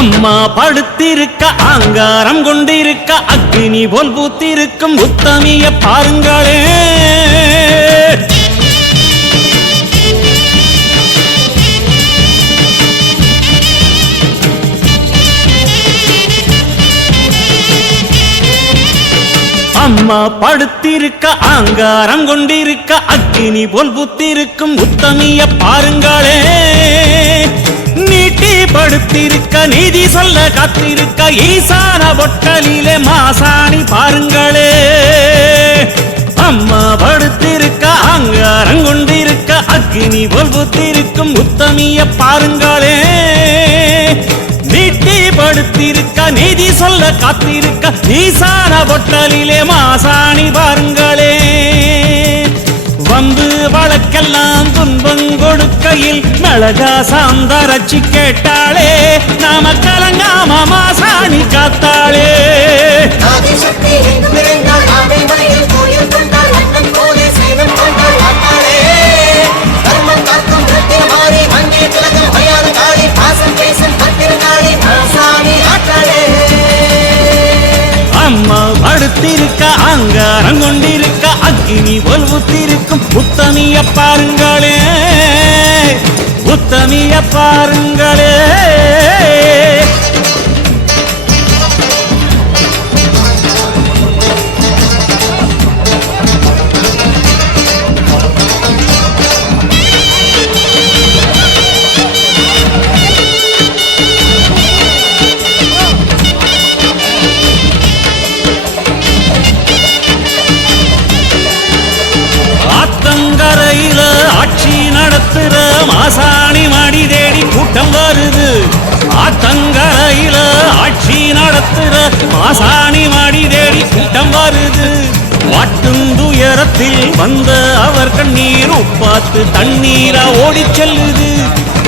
அம்மா படுத்திருக்க ஆங்காரம் கொண்டிருக்க அக்னி போல் பூத்திருக்கும் உத்தமிய பாருங்களே. அம்மா படுத்திருக்க ஆங்காரம் கொண்டிருக்க அக்னி போல் பூத்திருக்கும் உத்தமிய பாருங்களே. நீட்டி படுத்திருக்க நீதி சொல்ல காத்திருக்க ஈசான பொட்டலிலே மாசாணி பாருங்களே. அம்மா படுத்திருக்க ஆங்காரம் கொண்டிருக்க அக்னி போல் பூத்திருக்கும் உத்தமிய பாருங்களே. நீட்டி படுத்திருக்க நீதி சொல்ல காத்திருக்க ஈசான பொட்டலிலே மாசாணி பாருங்களே. வந்து வழக்கெல்லாம் துன்பம் கொடுக்கையில் மிளகா சாந்தரச்சி கேட்டாளே. நாம கலங்காம மாசாணி காத்தாளே. அம்மா படுத்திருக்க ஆங்காரம் கொண்டிருக்க அக்னி போல் ஊத்திருக்கும் உத்தமிய பாருங்களே. உத்தமிய பாருங்களே. ஆத்தங்கரையில ஆட்சி நடத்துற மாசாணி மடி தேடி கூட்டம் வருது. ஆத்தங்கரையில ஆட்சி நடத்துற மாசாணி மடி தேடி கூட்டம் வருது. வாட்டும் துயரத்தில் வந்த அவர் கண்ணீர் உப்பாத்து தண்ணீரா ஓடி செல்லுது.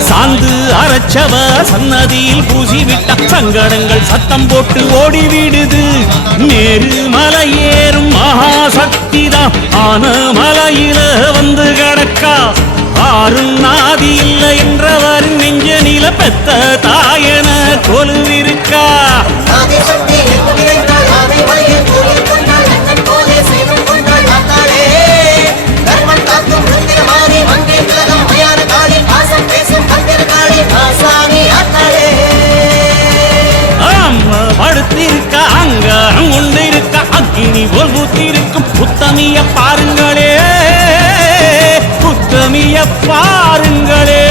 சாந்து அரைச்சவ சன்னதியில் பூசிவிட்ட சங்கடங்கள் சத்தம் போட்டு ஓடிவிடுது. நேரு மலை ஏறும் மகாசக்திதான் ஆன மலையில வந்து கிடக்கா. ஆறும் நாதி இல்லை என்றவர் நெஞ்ச நில பெத்த தாயன கொலுவிருக்கா. படுத்திருக்க அங்காரம் கொண்டிருக்க அக்னி போல் ஊத்திருக்கும் உத்தமிய பாருங்களே. உத்தமிய பாருங்களே.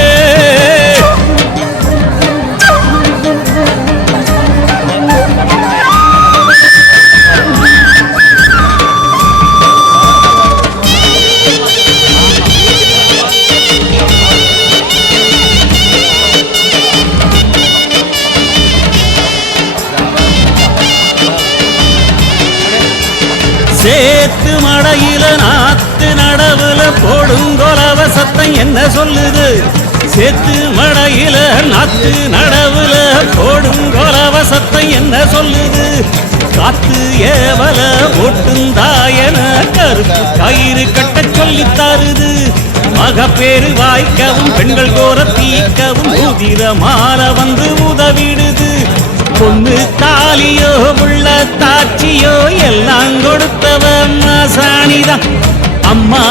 சேத்து மடையில நாத்து நடவுல போடுங்கொலவ சத்தம் என்ன சொல்லுது. சேத்து மடையில நாத்து நடவுல போடுங்கொலவ சத்தம் என்ன சொல்லுது. காத்து ஏவல ஓட்டுந்தாயன கருப்பு கயிறு கட்ட சொல்லி தருது. மகப்பேறு வாய்க்கவும் பெண்கள் கோர தீக்கவும் உதிர மாற வந்து உதவிடுது. பொண்ணு தாலியோ உள்ள தாட்சியோ எல்லாம் கொடுத்தவ மாசாணிதான் அம்மா.